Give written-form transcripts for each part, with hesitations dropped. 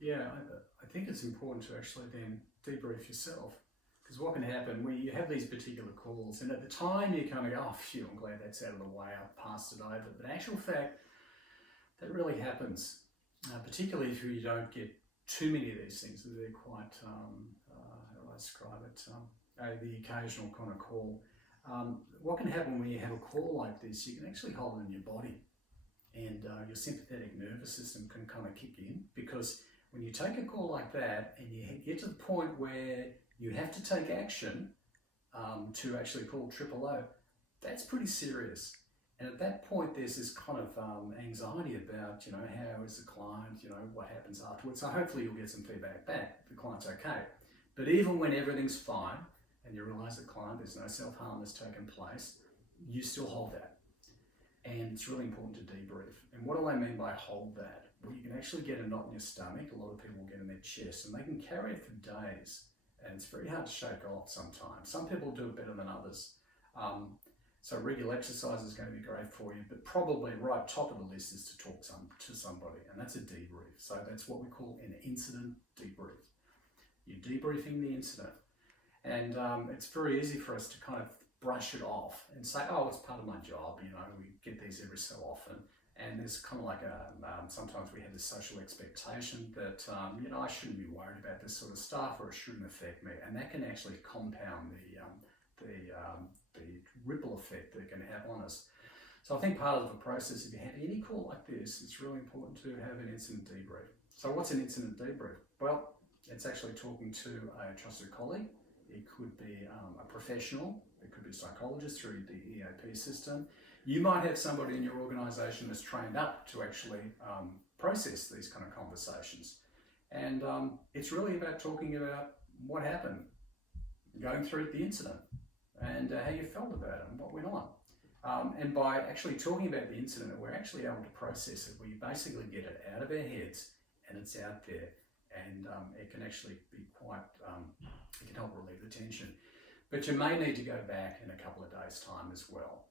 Yeah, I think it's important to actually then debrief yourself. Because what can happen when you have these particular calls, and at the time you kind of go, oh, phew, I'm glad that's out of the way, I've passed it over. But in actual fact, that really happens, particularly if you don't get too many of these things. They're quite, how do I describe it, the occasional kind of call. What can happen when you have a call like this, you can actually hold it in your body, and your sympathetic nervous system can kind of kick in, because when you take a call like that and you get to the point where you have to take action to actually call O, that's pretty serious. And at that point, there's this kind of anxiety about, how is the client, what happens afterwards. So hopefully you'll get some feedback back, the client's okay. But even when everything's fine and you realise the client, there's no self-harm that's taken place, you still hold that. And it's really important to debrief. And what do I mean by hold that? Well, you can actually get a knot in your stomach. A lot of people get in their chest, and they can carry it for days. And it's very hard to shake off sometimes. Some people do it better than others. So regular exercise is going to be great for you, but probably right top of the list is to talk to somebody, and that's a debrief. So that's what we call an incident debrief. You're debriefing the incident. And it's very easy for us to kind of brush it off and say, oh, it's part of my job, we get these every so often. And there's kind of like sometimes we have this social expectation that, I shouldn't be worried about this sort of stuff, or it shouldn't affect me. And that can actually compound the ripple effect that it can have on us. So I think part of the process, if you have any call like this, it's really important to have an incident debrief. So what's an incident debrief? Well, it's actually talking to a trusted colleague. It could be a professional. It could be a psychologist through the EAP system. You might have somebody in your organisation that's trained up to actually process these kind of conversations. And it's really about talking about what happened, going through the incident, and how you felt about it and what went on. And by actually talking about the incident, we're actually able to process it. We basically get it out of our heads, and it's out there. And it can actually be quite, it can help relieve the tension. But you may need to go back in a couple of days' time as well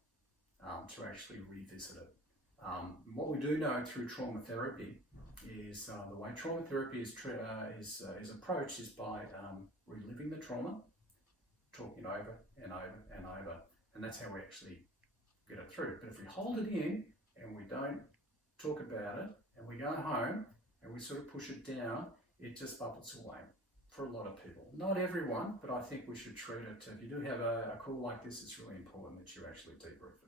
to actually revisit it. What we do know through trauma therapy is the way trauma therapy is approached is by reliving the trauma, talking over and over and over, and that's how we actually get it through. But if we hold it in and we don't talk about it, and we go home and we sort of push it down, it just bubbles away for a lot of people. Not everyone, but I think we should treat it. If you do have a call like this, it's really important that you actually debrief it.